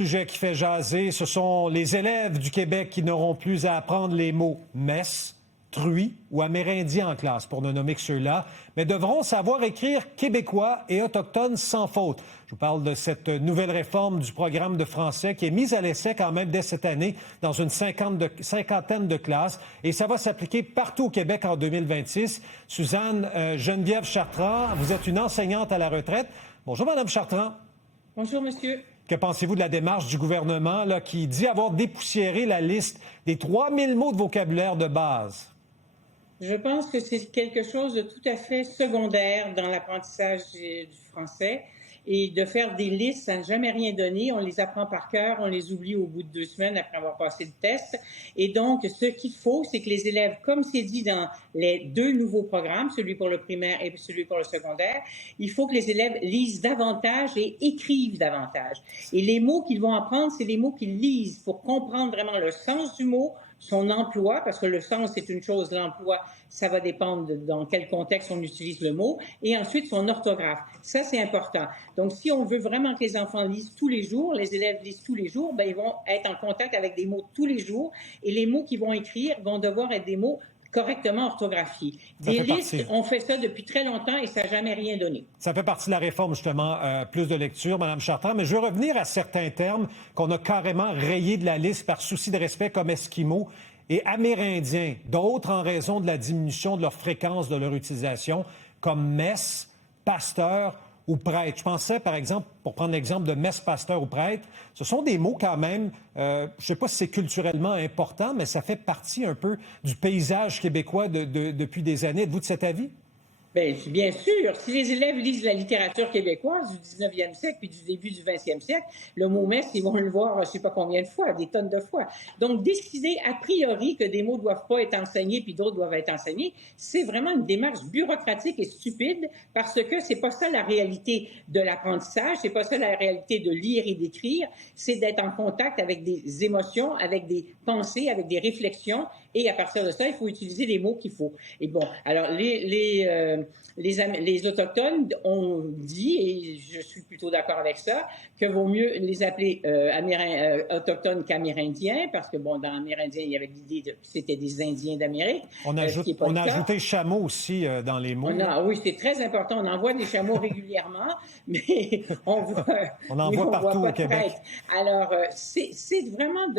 Sujet qui fait jaser, ce sont les élèves du Québec qui n'auront plus à apprendre les mots messe, truie ou amérindien en classe, pour ne nommer que ceux-là, mais devront savoir écrire québécois et autochtone sans faute. Je vous parle de cette nouvelle réforme du programme de français qui est mise à l'essai quand même dès cette année dans une cinquantaine de classes et ça va s'appliquer partout au Québec en 2026. Suzanne Geneviève Chartrand, vous êtes une enseignante à la retraite. Bonjour, Madame Chartrand. Bonjour, monsieur. Que pensez-vous de la démarche du gouvernement là, qui dit avoir dépoussiéré la liste des 3000 mots de vocabulaire de base? Je pense que c'est quelque chose de tout à fait secondaire dans l'apprentissage du français. Et de faire des listes, ça n'a jamais rien donné. On les apprend par cœur, on les oublie au bout de 2 semaines après avoir passé le test. Et donc, ce qu'il faut, c'est que les élèves, comme c'est dit dans les 2 nouveaux programmes, celui pour le primaire et celui pour le secondaire, il faut que les élèves lisent davantage et écrivent davantage. Et les mots qu'ils vont apprendre, c'est les mots qu'ils lisent pour comprendre vraiment le sens du mot, son emploi, parce que le sens, c'est une chose, l'emploi, ça va dépendre dans quel contexte on utilise le mot, et ensuite son orthographe. Ça, c'est important. Donc, si on veut vraiment que les enfants lisent tous les jours, les élèves lisent tous les jours, ben, ils vont être en contact avec des mots tous les jours, et les mots qu'ils vont écrire vont devoir être des mots correctement orthographiés. Des listes, on fait ça depuis très longtemps et ça n'a jamais rien donné. Ça fait partie de la réforme, justement, plus de lecture, Mme Chartrand. Mais je veux revenir à certains termes qu'on a carrément rayés de la liste par souci de respect, comme esquimaux et amérindiens. D'autres en raison de la diminution de leur fréquence de leur utilisation, comme messe, pasteur ou prêtre. Je pensais, par exemple, pour prendre l'exemple de messe, pasteur ou prêtre, ce sont des mots quand même, je ne sais pas si c'est culturellement important, mais ça fait partie un peu du paysage québécois depuis des années. Êtes-vous de cet avis? Bien sûr, si les élèves lisent la littérature québécoise du 19e siècle puis du début du 20e siècle, le mot messe, ils vont le voir je ne sais pas combien de fois, des tonnes de fois. Donc, décider a priori que des mots ne doivent pas être enseignés puis d'autres doivent être enseignés, c'est vraiment une démarche bureaucratique et stupide parce que c'est pas ça la réalité de l'apprentissage, c'est pas ça la réalité de lire et d'écrire, c'est d'être en contact avec des émotions, avec des pensées, avec des réflexions et à partir de ça, il faut utiliser les mots qu'il faut. Et bon, alors les Autochtones ont dit, et je suis plutôt d'accord avec ça, que vaut mieux les appeler Autochtones qu'Amérindiens, parce que, bon, dans Amérindien, il y avait l'idée que c'était des Indiens d'Amérique. On a ajouté chameau aussi dans les mots. Oui, c'est très important. On envoie des chameaux régulièrement, mais on en voit partout au Québec. Alors, c'est vraiment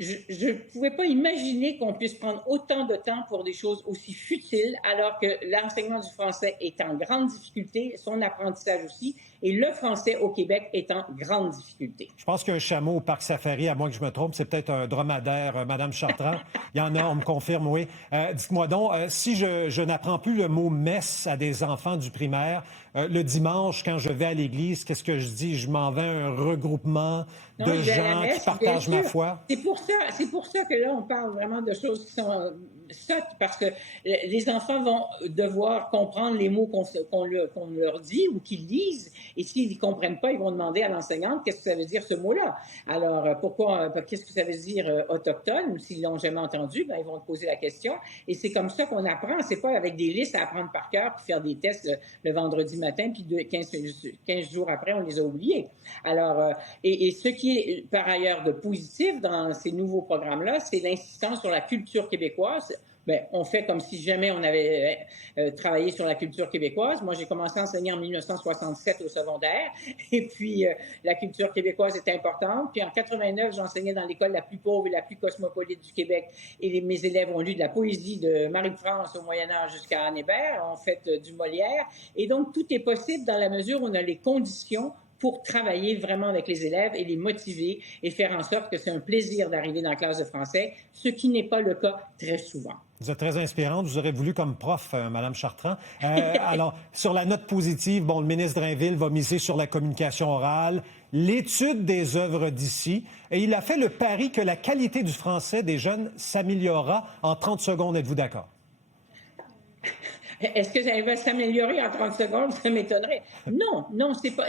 je ne pouvais pas imaginer qu'on puisse prendre autant de temps pour des choses aussi futiles, alors que l'enseignement du français est en grande difficulté, son apprentissage aussi, et le français au Québec est en grande difficulté. Je pense qu'un chameau au parc safari, à moins que je me trompe, c'est peut-être un dromadaire, Madame Chartrand. Il y en a, on me confirme, oui. Dites-moi donc, si je n'apprends plus le mot « messe » à des enfants du primaire, le dimanche, quand je vais à l'église, qu'est-ce que je dis? Je m'en vais à un regroupement de gens qui partagent ma foi. C'est pour ça que là, on parle vraiment de choses qui sont sottes, parce que les enfants vont devoir comprendre les mots qu'on leur dit ou qu'ils lisent, et s'ils ne comprennent pas, ils vont demander à l'enseignante qu'est-ce que ça veut dire ce mot-là. Alors, qu'est-ce que ça veut dire autochtone? S'ils l'ont jamais entendu, ben, ils vont te poser la question, et c'est comme ça qu'on apprend. C'est pas avec des listes à apprendre par cœur puis faire des tests le vendredi matin, puis 15 jours après, on les a oubliés. Alors, et ce qui est par ailleurs de positif dans ces nouveaux programmes-là, c'est l'insistance sur la culture québécoise. Bien, on fait comme si jamais on avait travaillé sur la culture québécoise. Moi, j'ai commencé à enseigner en 1967 au secondaire, et puis la culture québécoise était importante. Puis en 89, j'enseignais dans l'école la plus pauvre et la plus cosmopolite du Québec, et mes élèves ont lu de la poésie de Marie-France au Moyen-Âge jusqu'à Anne Hébert, ont fait du Molière. Et donc, tout est possible dans la mesure où on a les conditions pour travailler vraiment avec les élèves et les motiver et faire en sorte que c'est un plaisir d'arriver dans la classe de français, ce qui n'est pas le cas très souvent. Vous êtes très inspirante. Vous aurez voulu comme prof, Mme Chartrand. Alors, sur la note positive, bon, le ministre Drainville va miser sur la communication orale, l'étude des œuvres d'ici, et il a fait le pari que la qualité du français des jeunes s'améliorera en 30 secondes. Êtes-vous d'accord? Est-ce que ça va s'améliorer en 30 secondes? Ça m'étonnerait. Non, non, c'est pas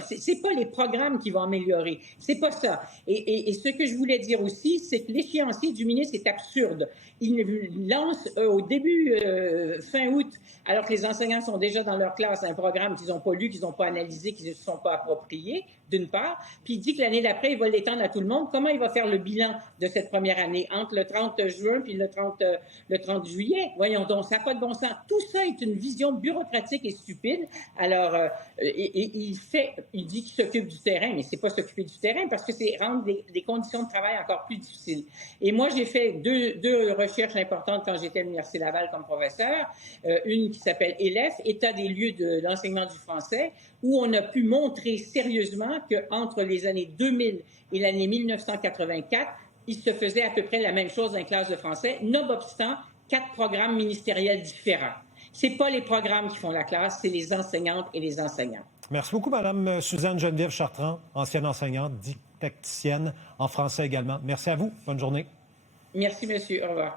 les programmes qui vont améliorer. C'est pas ça. Et ce que je voulais dire aussi, c'est que l'échéancier du ministre est absurde. Il lance au début, fin août, alors que les enseignants sont déjà dans leur classe, un programme qu'ils n'ont pas lu, qu'ils n'ont pas analysé, qu'ils ne se sont pas appropriés, d'une part. Puis il dit que l'année d'après, il va l'étendre à tout le monde. Comment il va faire le bilan de cette première année entre le 30 juin puis le 30 juillet? Voyons donc, ça n'a pas de bon sens. Tout ça est une vision bureaucratique et stupide. Alors, il dit qu'il s'occupe du terrain, mais c'est pas s'occuper du terrain parce que c'est rendre les conditions de travail encore plus difficiles. Et moi, j'ai fait deux recherches importantes quand j'étais à l'Université Laval comme professeur. Une qui s'appelle ELEF, État des lieux de l'enseignement du français, où on a pu montrer sérieusement qu'entre les années 2000 et l'année 1984, il se faisait à peu près la même chose dans les classes de français, nonobstant 4 programmes ministériels différents. Ce n'est pas les programmes qui font la classe, c'est les enseignantes et les enseignants. Merci beaucoup, Mme Suzanne Geneviève Chartrand, ancienne enseignante, didacticienne en français également. Merci à vous. Bonne journée. Merci, monsieur. Au revoir.